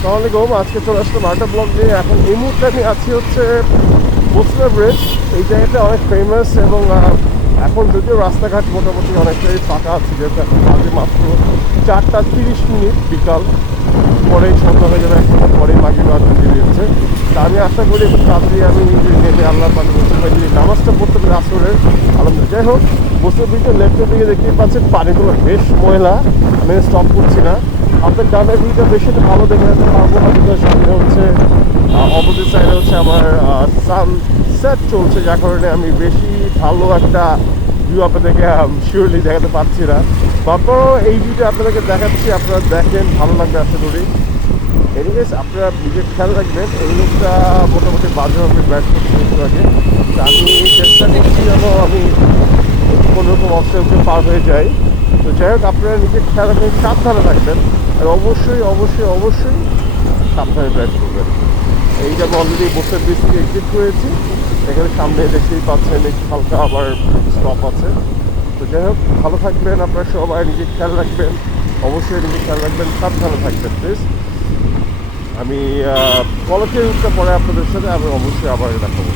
আসসালামাইকুম। আজকে চলে আসলাম আরেকটা ব্লগ নিয়ে। এখন এই মুহূর্তে আমি আছি হচ্ছে বসরা ব্রিজ। এই জায়গাটা অনেক ফেমাস এবং এখন যদিও রাস্তাঘাট মোটামুটি অনেকটাই ফাঁকা আছে, যেহেতু এখন বাজে মাত্র 4:30 বিকাল। পরেই সন্ধ্যা হয়ে যাবে, 1 ঘন্টা পরেই মাগরিব আজান দিয়ে দিচ্ছে। তা আমি আশা করি একটু তাড়াতাড়ি আমি নেমে আল্লাহ পাকে বসে যদি নামাজটা পড়তে পারি আসরের, আলহামদুলিল্লাহ। যাই হোক, বসরা ব্রিজের লেফটের দিকে দেখতেই পাচ্ছেন পানিগুলো বেশ ময়লা। আমি স্টপ করছি না। আপনার ডানের ভিউটা বেশি একটু ভালো দেখে যেতে পারবো না, বিকজ সামনে হচ্ছে অপোজিট সাইডে হচ্ছে আমার সানসেট চলছে, যার কারণে আমি বেশি ভালো একটা ভিউ আপনাদেরকে শিওরলি দেখাতে পারছি না। তারপরও এই ভিউটা আপনাদেরকে দেখাচ্ছি, আপনারা দেখেন, ভালো লাগবে আশা করি। এনিওয়েজ, আপনারা নিজের খেয়াল রাখবেন। এই লোকটা মোটামুটি বাজেভাবে ব্যাট করছে একটু আগে। তা আমি চেষ্টা করছি যেন আমি কোনোরকম অবস্থাকে পার হয়ে যাই। তো যাই হোক, আপনারা নিজের খেয়াল রাখবেন, সাবধানে থাকবেন, আর অবশ্যই অবশ্যই অবশ্যই সাবধানে ড্রাইভ করবেন। এইটা আমি অলরেডি বসে ব্রিজ থেকে এক্সিট করেছি। এখানে সামনে দেখতেই পাচ্ছেন একটু হালকা আবার স্টপ আছে। তো যাই হোক, ভালো থাকবেন, আপনারা সবাই নিজের খেয়াল রাখবেন, অবশ্যই নিজের খেয়াল রাখবেন, সাবধানে থাকবেন প্লিজ। আমি কলেজের রুটটা পরে আপনাদের সাথে আমি অবশ্যই আবার দেখাবো।